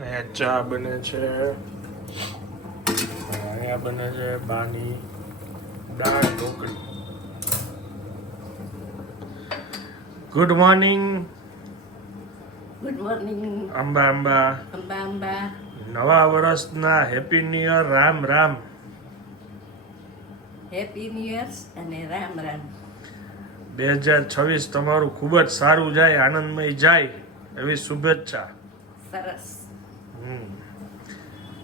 અહીંયા ચા બને છે. અહીંયા બને છે બાની દાળ ઢોકળી. Good morning good morning Amba Amba Amba Amba નવા વર્ષના happy new year Ram Ram. Happy new year અને રામ રામ. બે હજાર છવ્વીસ તમારું ખૂબ જ સારું જાય આનંદમય જાય એવી શુભેચ્છા. સરસ.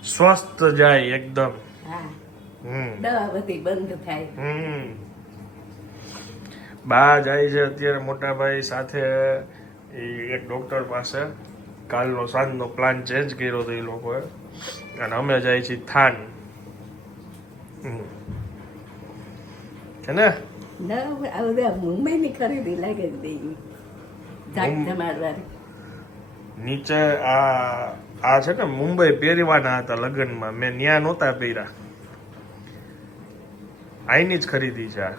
સ્વસ્થ જાય એકદમ. દવા બધી બંધ થાય. બા જાય છે અત્યારે મોટા ભાઈ સાથે. એક ડોક્ટર પાસે. કાલનો સાંજનો પ્લાન ચેન્જ કર્યો હતો એ લોકોએ. અને અમે જાય છીએ થાન. છે ને? મુંબઈની ખરીદી લાગે છે નીચે આ આ છે ને મુંબઈ પહેરવાના હતા લગ્નમાં. મેં ન્યા નહોતા પહેર્યા. આઈની જ ખરીદી છે આ.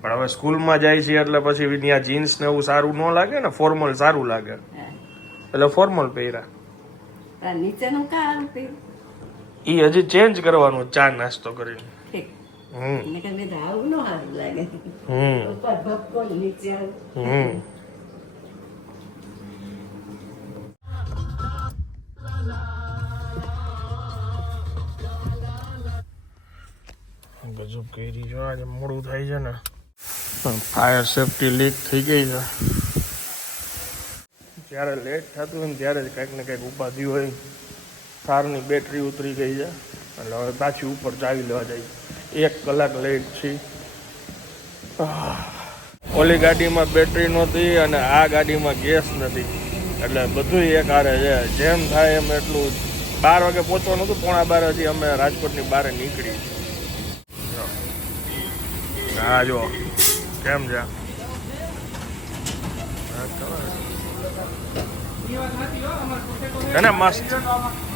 પણ હવે સ્કૂલમાં જાય છે એટલે પછી ત્યાં જીન્સ ને એવું સારું ન લાગે ને ફોર્મલ સારું લાગે. એટલે ફોર્મલ પહેર્યા. નીચેનું એ હજી ચેન્જ કરવાનું ચા નાસ્તો કરીને. હમ. હમ. હમ. કરી જો આજે મોડું થાય છે ને. ફાયર સેફટી લીક થઈ ગઈ છે. જ્યારે લેટ થતું હોય ને ત્યારે જ કંઈક ને કંઈક ઉપાધિ હોય. કારની બેટરી ઉતરી ગઈ છે. એટલે હવે પાછી ઉપર ચાવી લેવા જાય. એક કલાક લેટ છે. ઓલી ગાડીમાં બેટરી નહોતી અને આ ગાડીમાં ગેસ નથી. એટલે બધું એક હારે છે. જેમ થાય એમ એટલું બાર વાગે પહોંચવાનું હતું, પોણા બાર હજી અમે રાજકોટની બહાર નીકળી. હા જો કેમ છે? હા, ને મસ્ત.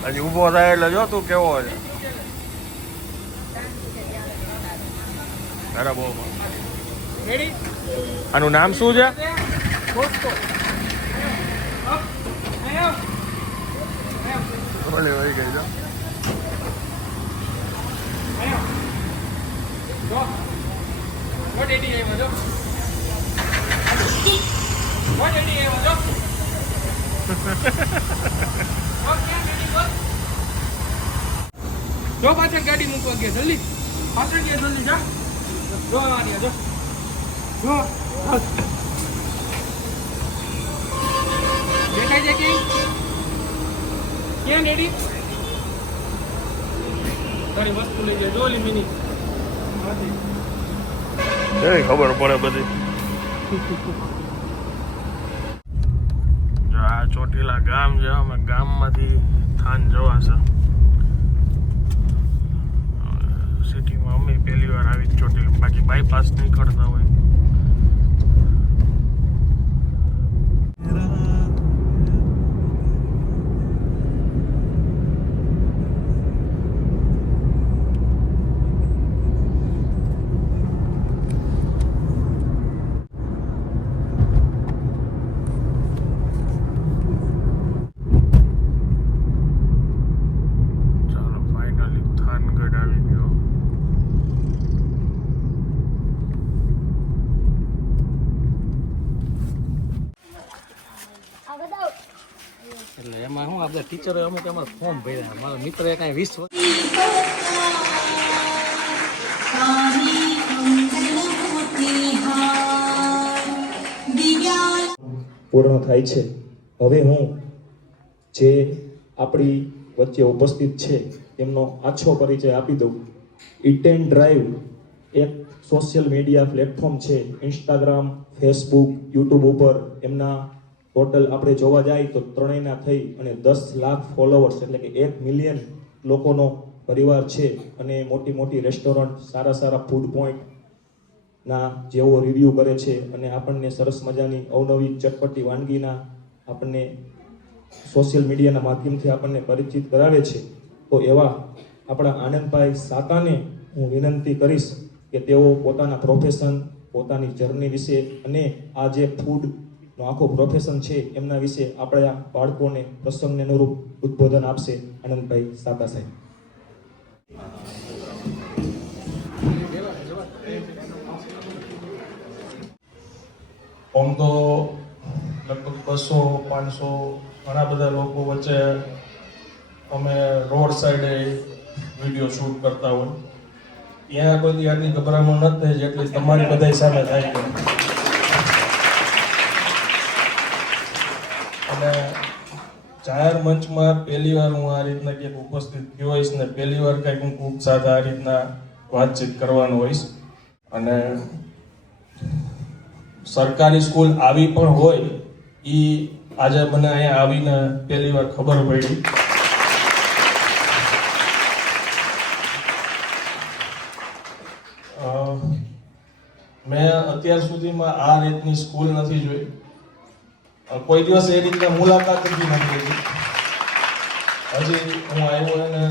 હજી ઊભો થાય એટલે જો તું કેવો છે. અરે આનું નામ શું છે? ભલે વહી ગઈ છે. જો પાછળ ગાડી મૂકવા ગયા, જલ્દી. પાછળ ગયા, જલ્દી, જા. જો આની જો. જો. દેખાય છે કે? ક્યાં રેડી તારી વસ્તુ લઈ જાય જો ઓલી મિની. એની ખબર પડે બધી. આ ચોટીલા ગામ છે, અમે ગામમાંથી થાન જવાશે સિટીમાં અમે પહેલી વાર આવી ચોટીલા. બાકી બાયપાસ નીકળતા હોય ચાલો ફાઇનલી થાનગઢ આવી ગયો એટલે એમાં શું આપણે ટીચરો અમુક એમાં ફોર્મ ભર્યા. મારા મિત્ર એ કાંઈ વીસ પૂર્ણ થાય છે. હવે હું જે આપણી વચ્ચે ઉપસ્થિત છે, એમનો આછો પરિચય આપી દઉં. ઇટેન ડ્રાઈવ એક સોશિયલ મીડિયા પ્લેટફોર્મ છે. ઇન્સ્ટાગ્રામ ફેસબુક યુટ્યુબ ઉપર એમના ટોટલ આપણે જોવા જાય તો ત્રણેયના થઈ અને દસ લાખ ફોલોવર્સ એટલે કે એક મિલિયન લોકોનો પરિવાર છે અને મોટી મોટી રેસ્ટોરન્ટ સારા સારા ફૂડ પોઈન્ટ ના જેઓ રિવ્યૂ કરે છે અને આપણને સરસ મજાની અવનવી ચટપટી વાનગીના આપણને સોશિયલ મીડિયાના માધ્યમથી આપણને પરિચિત કરાવે છે. તો એવા આપણા આનંદભાઈ સાતાને હું વિનંતી કરીશ કે તેઓ પોતાના પ્રોફેશન પોતાની જર્ની વિશે અને આ જે ફૂડ આખો પ્રોફેશન છે એમના વિશે આપણા બાળકોને પ્રસંગને અનુરૂપ ઉદ્બોધન આપશે આનંદભાઈ સાબા સાહેબ. આમ તો લગભગ બસો, પાંચસો ઘણા બધા લોકો વચ્ચે અમે રોડ સાઈડે વીડિયો શૂટ કરતા હોય. ત્યાં કોઈ આટલી ગભરામણ નથી થાય, જેટલી તમારી બધા સામે થાય છે અને જાહેર મંચમાં પહેલી વાર હું આ રીતના ક્યાંક ઉપસ્થિત થયો હોઈશ ને પહેલી વાર કંઈક હું ખૂબ સાથે આ રીતના વાતચીત કરવાનો હોઈશ. અને સરકારી સ્કૂલ આવી પણ હોય એ આજે મને અહીંયા આવીને પહેલી વાર ખબર પડી. મેં અત્યાર સુધીમાં આ રીતની સ્કૂલ નથી જોઈ. કોઈ દિવસ એ રીતના મુલાકાત જ નથી લીધી. હજી હું આવ્યો એને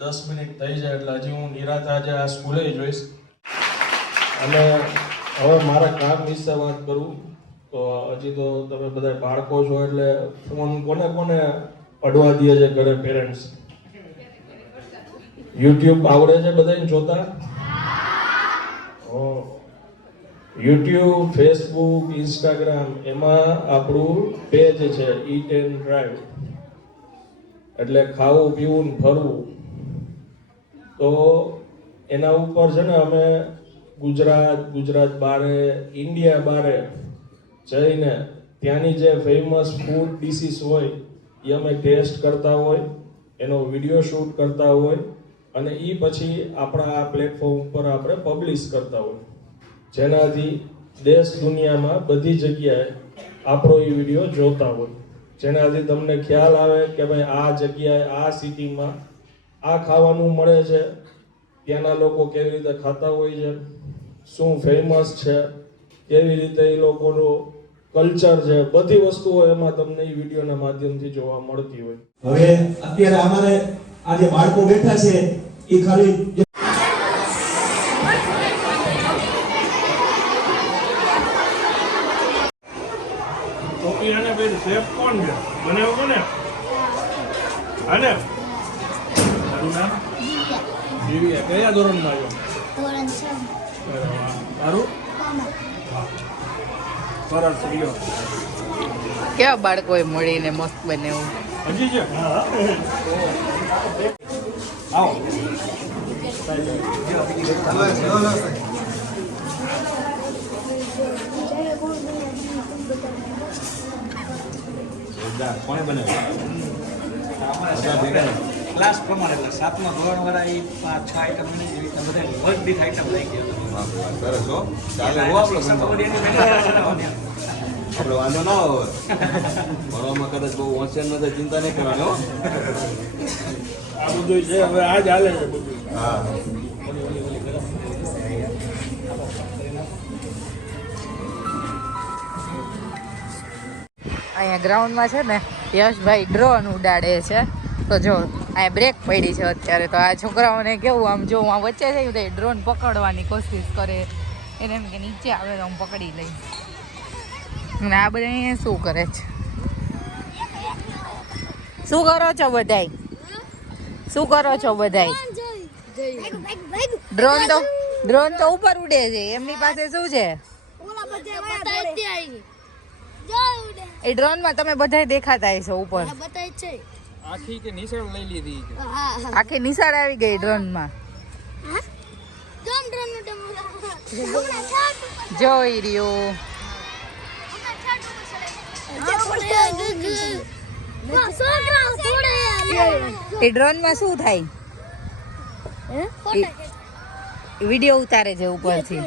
દસ મિનિટ થઈ જાય એટલે હજી હું નિરાત આજે આ સ્કૂલે જોઈશ. અને હવે મારા કામ વિશે વાત કરું, તો હજી તો તમે બધા બાળકો છો એટલે ફોન કોને કોને અડવા દે છે ઘરે પેરેન્ટ્સ યુટ્યુબ આવડે છે બધાને જોતા? યુટ્યુબ ફેસબુક ઇન્સ્ટાગ્રામ એમાં આપણું પેજ છે ઈટ એન્ડ ડ્રાઈવ એટલે ખાવું, પીવું ફરવું. તો એના ઉપર છે ને અમે ગુજરાત ગુજરાત બારે ઇન્ડિયા બારે જઈને ત્યાંની જે ફેમસ ફૂડ ડિશિસ હોય, એ અમે ટેસ્ટ કરતા હોય, એનો વીડિયો શૂટ કરતા હોય, અને એ પછી આપણા આ પ્લેટફોર્મ ઉપર આપણે પબ્લિશ કરતા હોય. જેનાથી દેશ દુનિયામાં બધી જગ્યાએ આપણો એ વીડિયો જોતા હોય. જેનાથી તમને ખ્યાલ આવે કે ભાઈ આ જગ્યાએ, આ સિટીમાં આ ખાવાનું મળે છે, ત્યાંના લોકો કેવી રીતે ખાતા હોય છે, શું ફેમસ છે, કેવી રીતે એ લોકોનું કલ્ચર છે, બધી વસ્તુઓ એમાં તમને એ વિડીયોના માધ્યમથી જોવા મળતી હોય. હવે અત્યારે અમારે આ જે બાળકો બેઠા છે, એ ખાલી ટોપી આને ભાઈ શેફ કોણ છે બનાવ્યો કોને અને તારું નામ? દિવ્યા. કયા ધોરણમાં આવ્યો? તારું? સરસ કેવા બાળકોએ મળીને મસ્ત બનાવ્યું હજી છે? આવો. ક્લાસ પ્રમાણે એટલે સાતમા ધોરણ વાળા એ પાંચ છ આઈટમની એવી રીતે બધા વર્ગ દીઠ આઈટમ લઈ ગયા. સરસ હો. ચાલે હો આપણે વાંધો ના હોય ભણવામાં કદાચ બહુ હોશિયાર નથી ચિંતા નહીં કરવાની હો. આ બધું છે હવે આ જ હાલે છે બધું હા. અહીંયા ગ્રાઉન્ડમાં છે ને, યશભાઈ ડ્રોન ઉડાડે છે. તો જો અહીંયા બ્રેક પડી છે અત્યારે. તો આ છોકરાઓને કેવું, આમ જો આ વચ્ચે થયું તો ડ્રોન પકડવાની કોશિશ કરે. એને એમ કે નીચે આવે તો હું પકડી લઈ અને આ બધા અહીંયા શું કરે છે? શું કરો છો બધાય? શું કરો છો બધાય? ડ્રોન તો ડ્રોન તો ઉપર ઉડે છે. એમની પાસે શું છે? એ ડ્રોનમાં તમે બધા દેખાતા હશો ઉપર. આખી કે નિશાળ લઈ લીધી આખી નિશાળ આવી ગઈ ડ્રોનમાં. જોઈ રહ્યું. એ ડ્રોનમાં શું થાય? વીડિયો ઉતારે છે ઉપરથી.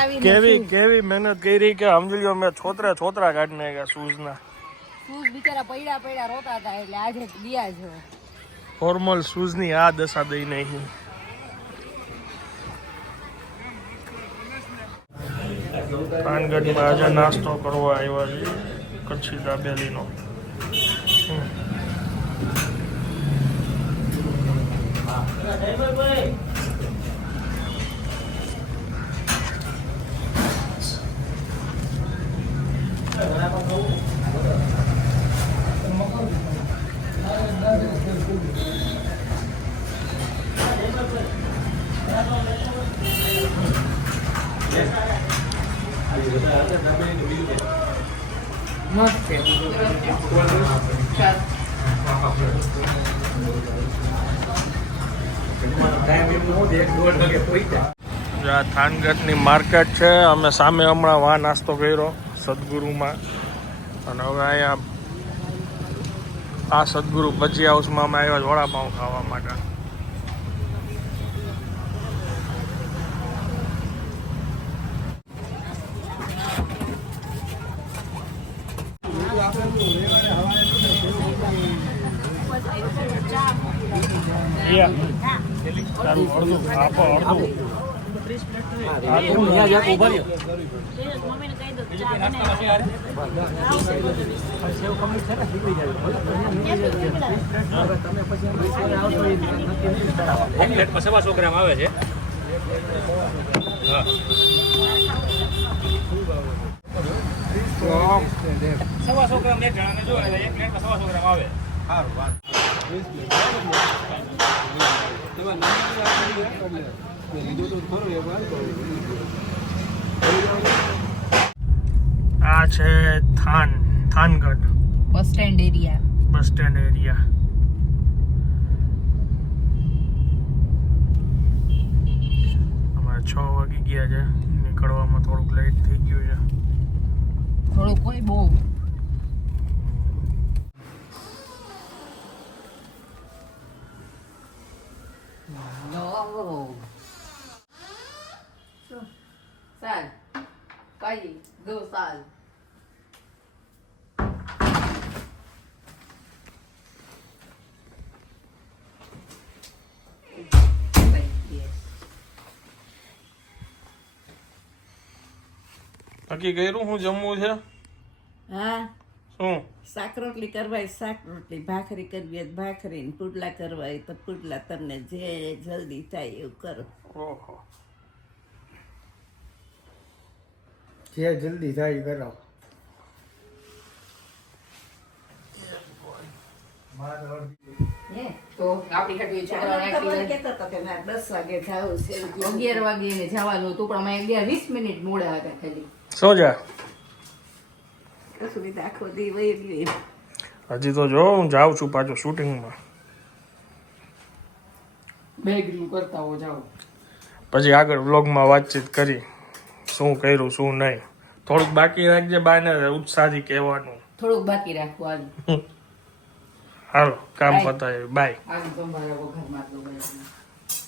આવીને કેવી કેવી મહેનત કરી કે સમજી લો મેં છોતરા છોતરા કાઢી નાખ્યા શૂઝના. શૂઝ બિચારા પડ્યા પડ્યા રોતા હતા એટલે આજે ગયા છે ફોર્મલ શૂઝની આ દશા દઈ નહીં પાનગઢમાં આજે નાસ્તો કરવા આવ્યા છે કચ્છી દાબેલીનો હમ. મસ્ત થાનગઢની માર્કેટ છે. અમે સામે હમણાં વા નાસ્તો કર્યો સદગુરુમાં. અને હવે અહીંયા આ સદગુરુ ભજી હાઉસમાં અમે આવ્યા વડાપાઉં ખાવા માટે. આપો અડધું સો આવે છે સવા સો ગ્રામ એક જણાને જો એક પ્લેટમાં સવા સો ગ્રામ આવે આ છે Than Thangadh. Bus stand area. Bus stand area. અમારે છ વાગી ગયા છે. નીકળવામાં થોડુંક લેટ થઈ ગયું છે. થોડું કોઈ બહુ. સાલ કઈ દો સાલ. બાકી કર્યું હું જમવું છે? હા. શાક રોટલી કરવાય શાક રોટલી ભાખરી કરવી હોય ભાખરી ને પુડલા કરવા હોય તો પુડલા તમને જે જલ્દી થાય એવું કરો. ઓહો. જે જલ્દી થાય કરો. તો આપણી ખાટી છોકરા કે દસ વાગે જવું છે. અગિયાર વાગે જવાનું હતું પણ અમે અગિયાર વીસ મિનિટ મોડા હતા ખાલી. શું છે આખો દી વહી ગયો હજી તો જો હું જાઉં છું પાછું શૂટિંગમાં. બેગનું કરતા હો જાઓ. પછી આગળ વ્લોગમાં વાતચીત કરી શું કર્યું શું નહીં. થોડુંક બાકી રાખજે બાને ઉત્સાહથી કહેવાનું. થોડુંક બાકી રાખવું આજ હાલો કામ. પતાય બાય.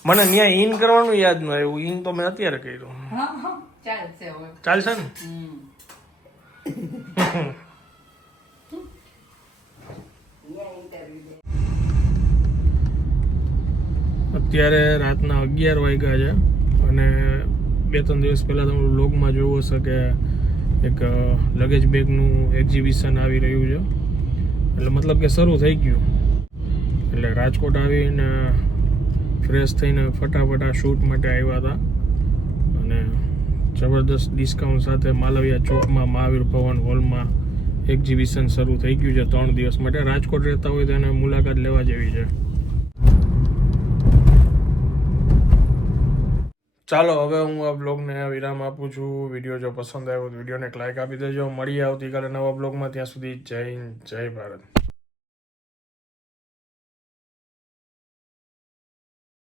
મને ત્યાં ઇન કરવાનું યાદ ન આવ્યું ઇન તો મેં અત્યારે કર્યું. હા હા ચાલશે ને? અત્યારે રાતના અગિયાર વાગ્યા છે અને બે ત્રણ દિવસ પહેલાં તમે વ્લોગમાં જોવો હશે કે એક લગેજ બેગનું એક્ઝિબિશન આવી રહ્યું છે. એટલે મતલબ કે શરૂ થઈ ગયું. એટલે રાજકોટ આવીને ફ્રેશ થઈને ફટાફટ આ શૂટ માટે આવ્યા હતા. જબરદસ્ત ડિસ્કાઉન્ટ સાથે માલવિયા ચોકમાં મહાવીર ભવન હોલમાં એક્ઝિબિશન શરૂ થઈ ગયું છે ત્રણ દિવસ માટે. રાજકોટ રહેતા હોય તો એને મુલાકાત લેવા જેવી છે. ચાલો, હવે હું આ બ્લોગને વિરામ આપું છું. વીડિયો જો પસંદ આવ્યો તો વિડીયોને એક લાઇક આપી દેજો. મળીએ આવતીકાલે નવા બ્લોગમાં ત્યાં સુધી જય હિન્દ, જય ભારત.